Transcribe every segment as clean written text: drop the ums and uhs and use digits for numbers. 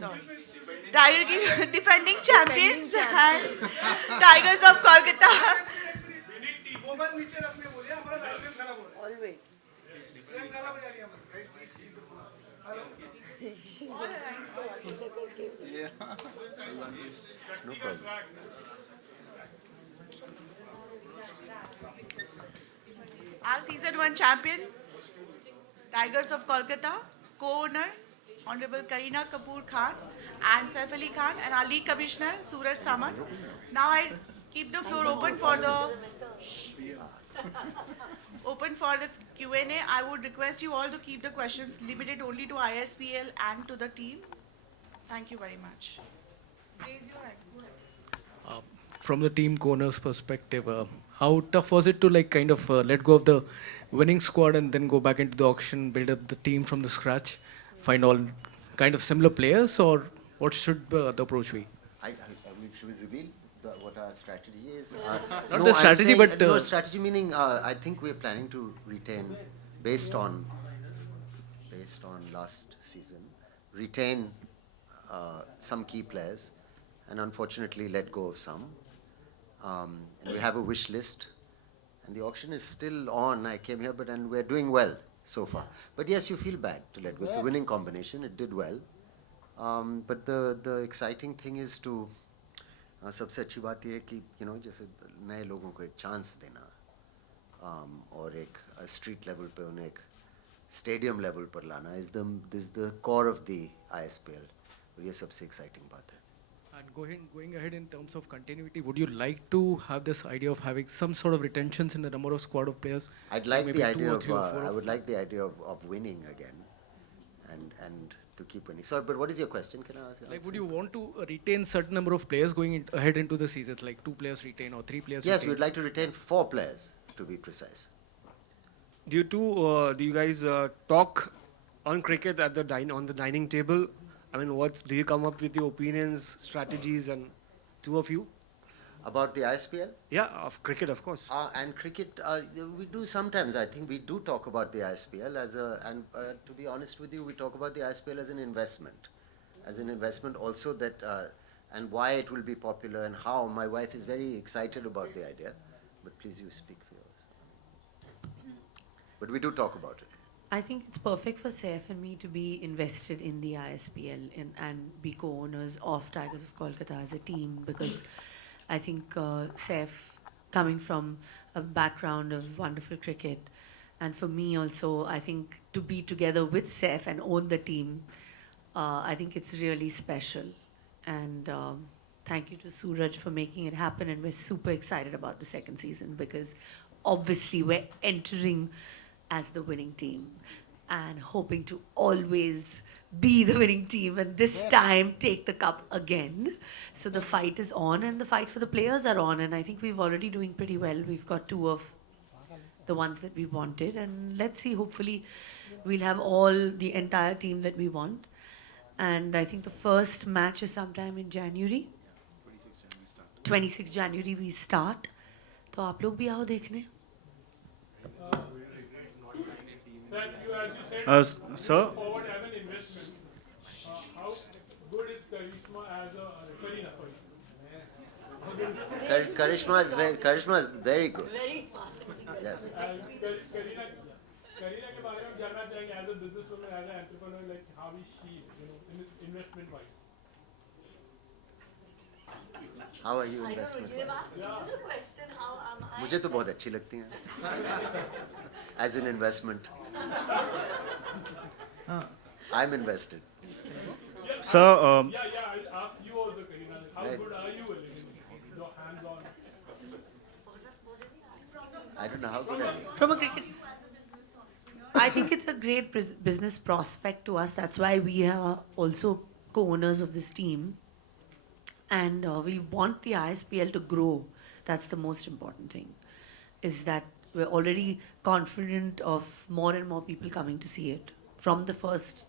Sorry. Defending champions and Tigers of Kolkata. Mobile नीचे रखने बोलिए हमारा लाइव में खराब हो रहा है सेम खराब हो जा रही है हमारी please keep the phone hello No problem. Our season 1 champion, Tigers of Kolkata, co-owner, Honorable Kareena Kapoor Khan and Saif Ali Khan, and our league commissioner, Suraj Samant. Now I keep the floor open for the Q&A. I would request you all to keep the questions limited only to ISPL and to the team. Thank you very much. Raise your hand. Go ahead. From the team corner's perspective, how tough was it to like kind of let go of the winning squad and then go back into the auction, build up the team from the scratch, find all kind of similar players, or what should the approach be? I mean, should we reveal what our strategy is? Not the strategy, but no strategy meaning I think we're planning to retain based on last season, retain some key players, and unfortunately let go of some. And we have a wish list, and the auction is still on. I came here, and we're doing well so far. But yes, you feel bad to let go. It's a winning combination. It did well. But the exciting thing is to सबसे अच्छी बात यह है कि जैसे नए लोगों को एक चांस देना और एक स्ट्रीट लेवल पे उन्हें एक स्टेडियम लेवल पर लाना is the core of the ISPL. और ये सबसे exciting बात है. And going ahead in terms of continuity, would you like to have this idea of having some sort of retentions in the number of squad of players? I'd like Maybe the two idea or of three or four I would like the idea of winning again, and to keep winning. Sorry, but what is your question? Can I ask? Like, would you want to retain certain number of players going ahead into the season, like 2 players retain or 3 players? Yes, retain? we'd like to retain 4 players to be precise. Do you guys talk on cricket at the on the dining table? I mean, do you come up with your opinions, strategies, and two of you? About the ISPL? Yeah, of cricket, of course. And cricket, we do sometimes. I think we do talk about the ISPL and to be honest with you, we talk about the ISPL as an investment also that, and why it will be popular and how. My wife is very excited about the idea, but please you speak for yours. But we do talk about it. I think it's perfect for Saif and me to be invested in the ISPL and be co-owners of Tigers of Kolkata as a team, because I think Saif, coming from a background of wonderful cricket, and for me also, I think to be together with Saif and own the team, I think it's really special. And thank you to Suraj for making it happen, and we're super excited about the second season because obviously we're entering as the winning team and hoping to always be the winning team and this time take the cup again. So the fight is on and the fight for the players are on, and I think we've already doing pretty well. We've got 2 of the ones that we wanted, and let's see, hopefully we'll have all the entire team that we want. And I think the first match is sometime in January. 26 January we start. तो आप लोग भी आओ देखने. Sir? Forward as an investment, how good is Karishma as a Kareena, sorry. Karishma is very good. Very smart. Yes. Kareena के बारे में जानना चाहेंगे as a businesswoman, as an entrepreneur, like how is she, investment wise? How are you investment wise? मुझे तो बहुत अच्छी लगती हैं. As an investment. I'm invested. Sir, I'll ask you also, Kareena, how good are you your hands-on? I don't know how good I am. From a cricket, I think it's a great business prospect to us. That's why we are also co-owners of this team. And we want the ISPL to grow. That's the most important thing, is that we're already confident of more and more people coming to see it. From the first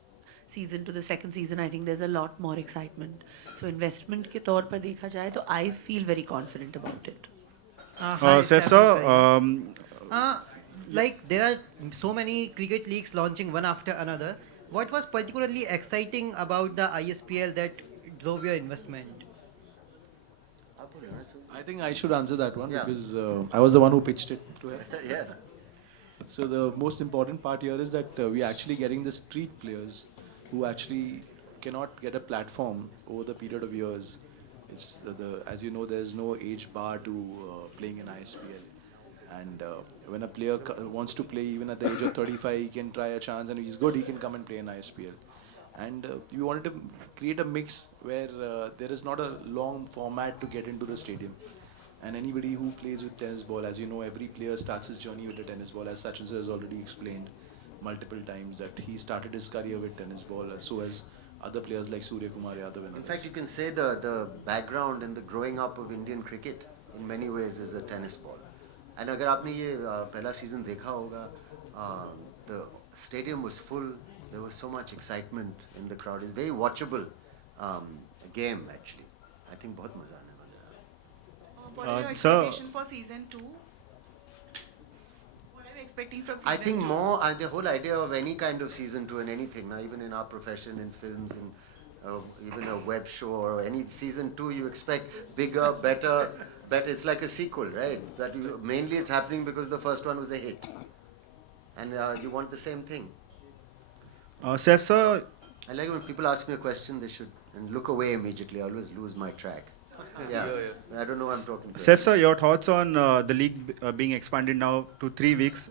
season to the second season, I think there's a lot more excitement. So investment के तौर पर देखा जाए तो I feel very confident about it. hi, sir, Like there are so many cricket leagues launching one after another. what was particularly exciting about the ISPL that drove your investment? I think I should answer that one Yeah. because I was the one who pitched it to him. Yeah. So the most important part here is that we are actually getting the street players who actually cannot get a platform over the period of years. It's as you know, there's no age bar to playing in ISPL. And when a player wants to play even at the age of 35, he can try a chance, and if he's good, he can come and play in ISPL. And we wanted to create a mix where there is not a long format to get into the stadium. And anybody who plays with tennis ball, as you know, every player starts his journey with the tennis ball, as Sachin sir has already explained multiple times that he started his career with tennis ball, so has other players like Surya Kumar Yadav and In others. fact, you can say the background and the growing up of Indian cricket in many ways is a tennis ball. And अगर आपने ये पहला season देखा होगा, the stadium was full. There was so much excitement in the crowd. It's very watchable game actually. I think बहुत मजा आने वाला है. What are your sir- expectations for season 2? What are you expecting from season I think 2? more the whole idea of any kind of season 2 and anything now, even in our profession, in films, in even a web show or any season 2, you expect bigger, better. It's like a sequel, right? That mainly it's happening because the first one was a hit, and you want the same thing. Saif sir, I like when people ask me a question, they should and look away immediately. I always lose my track. Yeah, I don't know what I'm talking about. Saif sir, your thoughts on the league being expanded now to 3 weeks,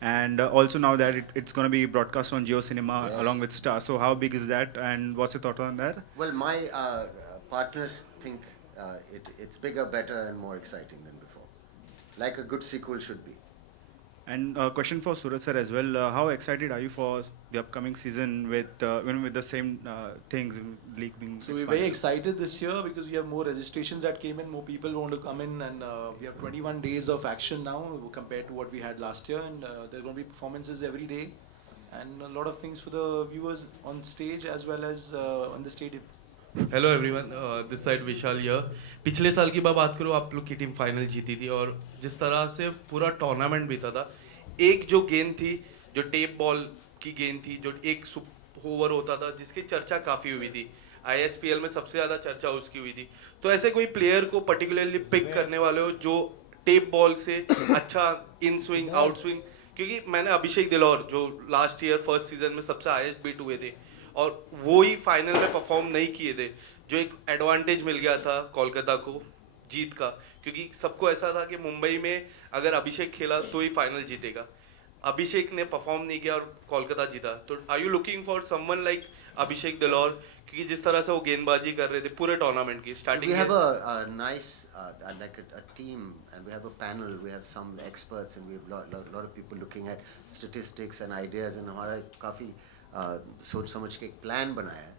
and also now that it's going to be broadcast on Jio Cinema Yes. along with Star. So how big is that, and what's your thought on that? Well, my partners think it's bigger, better, and more exciting than before, like a good sequel should be. And question for Suraj sir as well. How excited are you for the upcoming season with the same things, league being So we're expanded? very excited this year because we have more registrations that came in, more people want to come in, and we have 21 days of action now compared to what we had last year, and there are going to be performances every day and a lot of things for the viewers on stage as well as on the stadium. Hello everyone, this side Vishal here. पिछले साल की बात करूँ, आप लोग की team final जीती थी और जिस तरह से पूरा टूर्नामेंट बीता था, एक जो गेंद थी, जो टेप बॉल की गेंद थी, जो एक ओवर होता था जिसकी चर्चा काफ़ी हुई थी, ISPL में सबसे ज़्यादा चर्चा उसकी हुई थी. तो ऐसे कोई प्लेयर को पर्टिकुलरली पिक करने वाले हो जो टेप बॉल से अच्छा इन स्विंग आउट स्विंग, क्योंकि मैंने अभिषेक दिलौर जो लास्ट ईयर फर्स्ट सीजन में सबसे हाईएस्ट बीट हुए थे और वो ही फाइनल में परफॉर्म नहीं किए थे, जो एक एडवांटेज मिल गया था कोलकाता को जीत का, क्योंकि सबको ऐसा था कि मुंबई में अगर अभिषेक खेला तो ही फाइनल जीतेगा. अभिषेक ने परफॉर्म नहीं किया और कोलकाता जीता. तो are you looking for someone like Abhishek Dilaur, क्योंकि जिस तरह से वो गेंदबाजी कर रहे थे पूरे टूर्नामेंट की स्टार्टिंग We में. have a nice, like a team, and we have a panel. We have some experts, and we have lot of people looking at statistics and ideas. And हमारा काफी सोच समझ के एक plan बनाया है.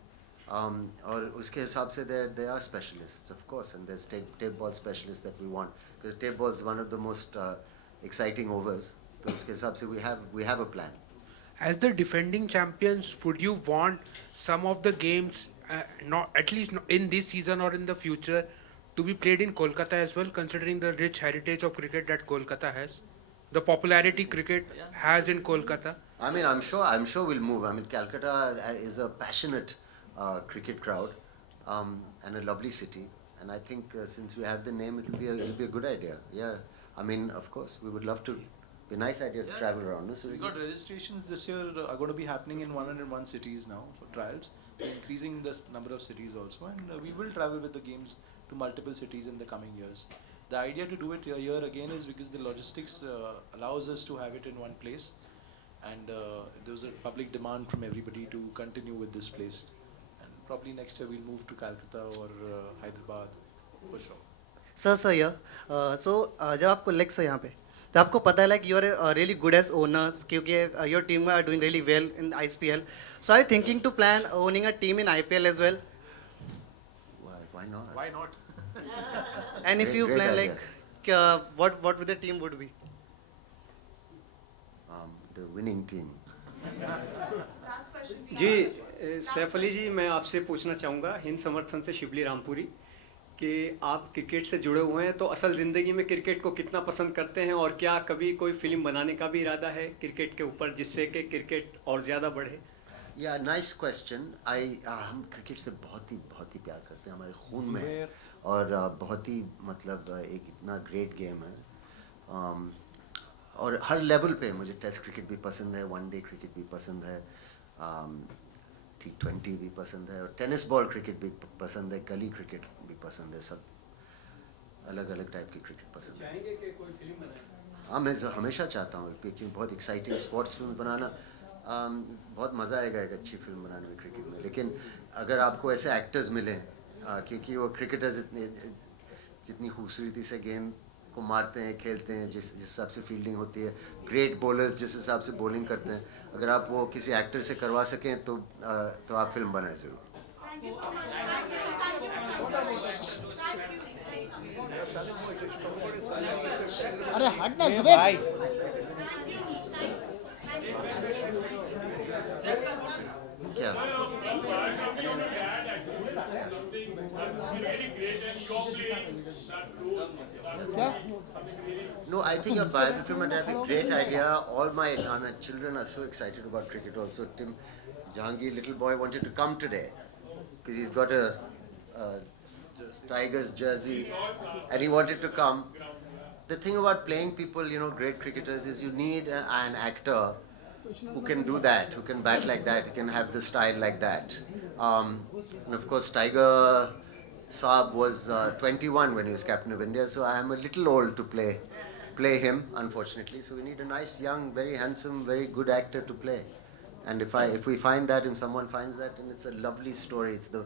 और उसके हिसाब से there are specialists, of course, and there's tape ball specialists that we want, because tape ball is one of the most exciting overs. तो उसके हिसाब से we have a plan. As the defending champions, would you want some of the games, not at least in this season or in the future, to be played in Kolkata as well, considering the rich heritage of cricket that Kolkata has, the popularity cricket has in Kolkata? I mean, I'm sure we'll move. I mean, Calcutta is a passionate cricket crowd and a lovely city, and I think since we have the name, it'll be a good idea. Yeah, I mean, of course, we would love to. Be a nice idea to travel around. No? So We got registrations this year are going to be happening in 101 cities now for trials. We're increasing the number of cities also, and we will travel with the games to multiple cities in the coming years. The idea to do it here again is because the logistics allows us to have it in one place, and there was a public demand from everybody to continue with this place. And probably next year we'll move to Calcutta or Hyderabad for sure. Sir ये जब आपको legs है यहाँ पे, तो आपको पता है like you are really good as owners, क्योंकि your team are doing really well in ISPL. So I thinking to plan owning a team in IPL as well, why not? Why not? And if you Great plan idea. Like what would the team would be? The winning team. जी सैफ अली जी, मैं आपसे पूछना चाहूँगा हिंद समर्थन से शिवली रामपुरी कि आप cricket से जुड़े हुए हैं, तो असल ज़िंदगी में क्रिकेट को कितना पसंद करते हैं और क्या कभी कोई फिल्म बनाने का भी इरादा है क्रिकेट के ऊपर जिससे कि क्रिकेट और ज़्यादा बढ़े? या नाइस क्वेश्चन. हम क्रिकेट से बहुत ही प्यार करते हैं, हमारे खून में है, और बहुत ही मतलब एक इतना ग्रेट गेम है. और हर लेवल पे मुझे टेस्ट क्रिकेट भी पसंद है, वनडे क्रिकेट भी पसंद है, T20 भी पसंद है, और टेनिस बॉल क्रिकेट भी पसंद है, गली क्रिकेट भी पसंद है. सब अलग अलग टाइप की क्रिकेट पसंद है. चाहेंगे कि कोई फिल्म बनाए? हाँ, मैं हमेशा चाहता हूँ क्योंकि बहुत एक्साइटिंग स्पोर्ट्स फिल्म बनाना, बहुत मज़ा आएगा एक अच्छी फिल्म बनाने में क्रिकेट में. लेकिन अगर आपको ऐसे एक्टर्स मिले, क्योंकि वो क्रिकेटर्स जितनी खूबसूरती से गेंद को मारते हैं, खेलते हैं, जिस हिसाब से फील्डिंग होती है, ग्रेट बॉलर्स जिस हिसाब से बॉलिंग करते हैं, अगर आप वो किसी एक्टर से करवा सकें तो आप फिल्म बनाए ज़रूर. अरे हट ना भाई. क्या? No, I think your biography film would be a great idea. All my children are so excited about cricket also. Tim Jahangir, little boy, wanted to come today because he's got a Tigers jersey and he wanted to come. The thing about playing people, great cricketers, is you need an actor who can do that, who can bat like that, who can have the style like that. And of course, Tiger Saab was 21 when he was captain of India, so I am a little old to play him, unfortunately. So we need a nice, young, very handsome, very good actor to play. And if we find that, if someone finds that, then it's a lovely story. It's the